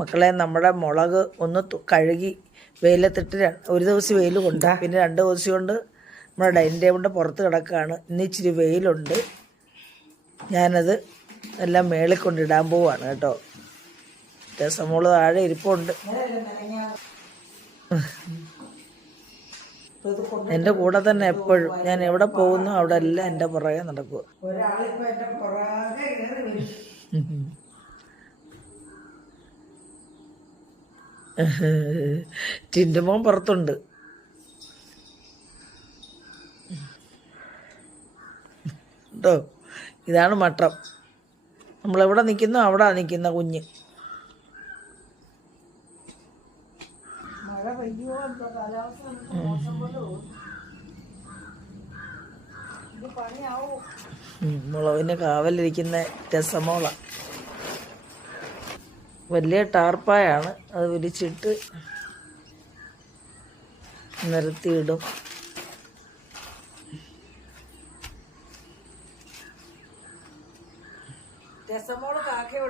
മക്കളെ നമ്മുടെ മുളക് ഒന്ന് കഴുകി വെയിലത്തിട്ട് ഒരു ദിവസം വെയിൽ കൊണ്ട്. പിന്നെ രണ്ട് ദിവസം കൊണ്ട് നമ്മുടെ ഡൈനിങ് ടേബിളിന്റെ പുറത്ത് കിടക്കുകയാണ്. ഇന്ന് ഇച്ചിരി വെയിലുണ്ട്. ഞാനത് എല്ലാം മേളിൽ കൊണ്ടിടാൻ പോവാണ് കേട്ടോ. രസമോൾ താഴെ ഇരിപ്പുണ്ട്. എന്റെ കൂടെ തന്നെ എപ്പോഴും. ഞാൻ എവിടെ പോകുന്നു അവിടെ എല്ലാം എന്റെ പുറകെ നടക്കുക ടിന്റുമോൻ പുറത്തുണ്ട്. കേട്ടോ ഇതാണ് മട്ടം നമ്മളെവിടെ നിൽക്കുന്നു അവിടെ നിൽക്കുന്ന കുഞ്ഞ്. മുളവിന് കാവലിരിക്കുന്ന രസമോള. വലിയ ടാർപ്പായാണ്. അത് വിരിച്ചിട്ട് നിരത്തിയിടും.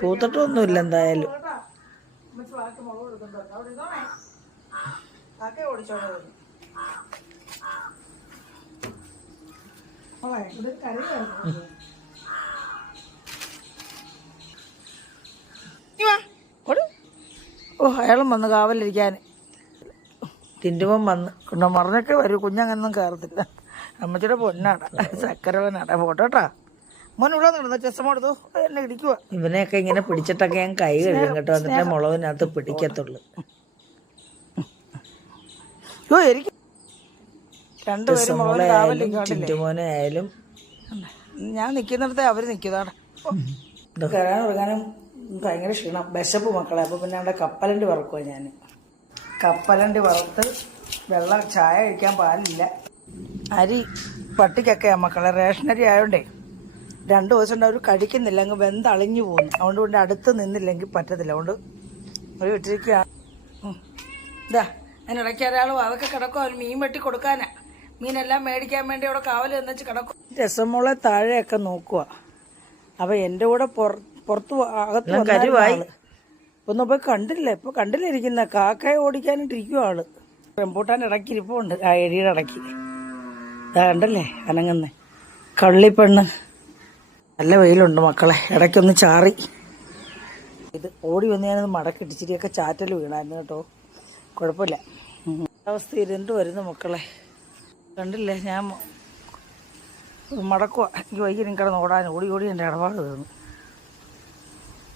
പൂത്തട്ടൊന്നുമില്ല എന്തായാലും. ഇങ്ങ് വാ. ഓട്. ഓ അയാളും വന്ന് കാവലിരിക്കാൻ. ടിന്റുമൻ വന്ന്. കൊണ്ട് മറിഞ്ഞൊക്കെ വരൂ. കുഞ്ഞങ്ങനൊന്നും കയറത്തില്ല അമ്മച്ചിയുടെ പൊന്നാടാ ചക്കരവനാടാ ഫോട്ടോട്ടാ മോൻ ഇവിടെ നടന്ന? ചെസ്സം എടുത്തു എന്നെ ഇടിക്കുക ഇവനെയൊക്കെ ഇങ്ങനെ പിടിച്ചിട്ടൊക്കെ ഞാൻ കൈ കഴുകും കേട്ടോ. എന്നിട്ട് മുളകിനകത്ത് പിടിക്കത്തുള്ളു. ഓ എനിക്ക് രണ്ടുപേരും ടിന്റുമോനെ ആയാലും ഞാൻ നിൽക്കുന്നിടത്തെ അവർ നിൽക്കുന്നതാണ് കയറാൻ ഇറങ്ങാനും ഭയങ്കര ക്ഷീണം. വിശപ്പ് മക്കളെ. അപ്പോൾ പിന്നെ അവിടെ കപ്പലണ്ടി വറക്കുക ഞാൻ കപ്പലണ്ടി വറുത്ത് വെള്ളം ചായ കഴിക്കാൻ പാലില്ല അരി പട്ടിക്കൊക്കെയാ മക്കളെ റേഷനരി ആയതുകൊണ്ടേ രണ്ട് ദിവസം കൊണ്ട് അവർ കഴിക്കുന്നില്ല അങ്ങ് വെന്തളിഞ്ഞു പോകുന്നു. അതുകൊണ്ട് കൊണ്ട് അടുത്ത് നിന്നില്ലെങ്കിൽ പറ്റത്തില്ല. അതുകൊണ്ട് ഒരു വിട്ടിരിക്കുകയാണ് ഇതാ അതിനിടയ്ക്ക് ഒരാൾ അതൊക്കെ കിടക്കും അവന് മീൻ വെട്ടി കൊടുക്കാനാ. മീനെല്ലാം മേടിക്കാൻ വേണ്ടി അവിടെ കാവൽ വെച്ച് കിടക്കും. രസമുള്ള താഴെയൊക്കെ നോക്കുക അപ്പം എന്റെ കൂടെ പുറ- പുറത്ത് അകത്ത് കരുവായി. ഒന്നും പോയി കണ്ടില്ല. ഇപ്പൊ കണ്ടില്ലിരിക്കുന്ന കാക്കയെ ഓടിക്കാനിട്ടിരിക്കും ആൾ. റെമ്പൂട്ടാൻ ഇടയ്ക്ക് ഇരിപ്പുണ്ട്. ആ എഴിയുടെ ഇടയ്ക്ക്. ഇതാ കണ്ടല്ലേ? അനങ്ങുന്നേ. കള്ളിപ്പെണ്ണ് നല്ല വെയിലുണ്ട് മക്കളെ. ഇടയ്ക്കൊന്ന് ചാറി. ഇത് ഓടി വന്ന് ഞാനത് മടക്കിട്ടിച്ചിരിയൊക്കെ ചാറ്റൽ വീണായിരുന്നു കേട്ടോ. കുഴപ്പമില്ല. അവസ്ഥ ഇരുണ്ട് വരുന്നു മക്കളെ? കണ്ടില്ലേ? ഞാൻ മടക്കുക എനിക്ക് വൈകി കിടന്ന് ഓടാൻ ഓടി ഓടി എന്റെ ഇടപാട് തീർന്നു.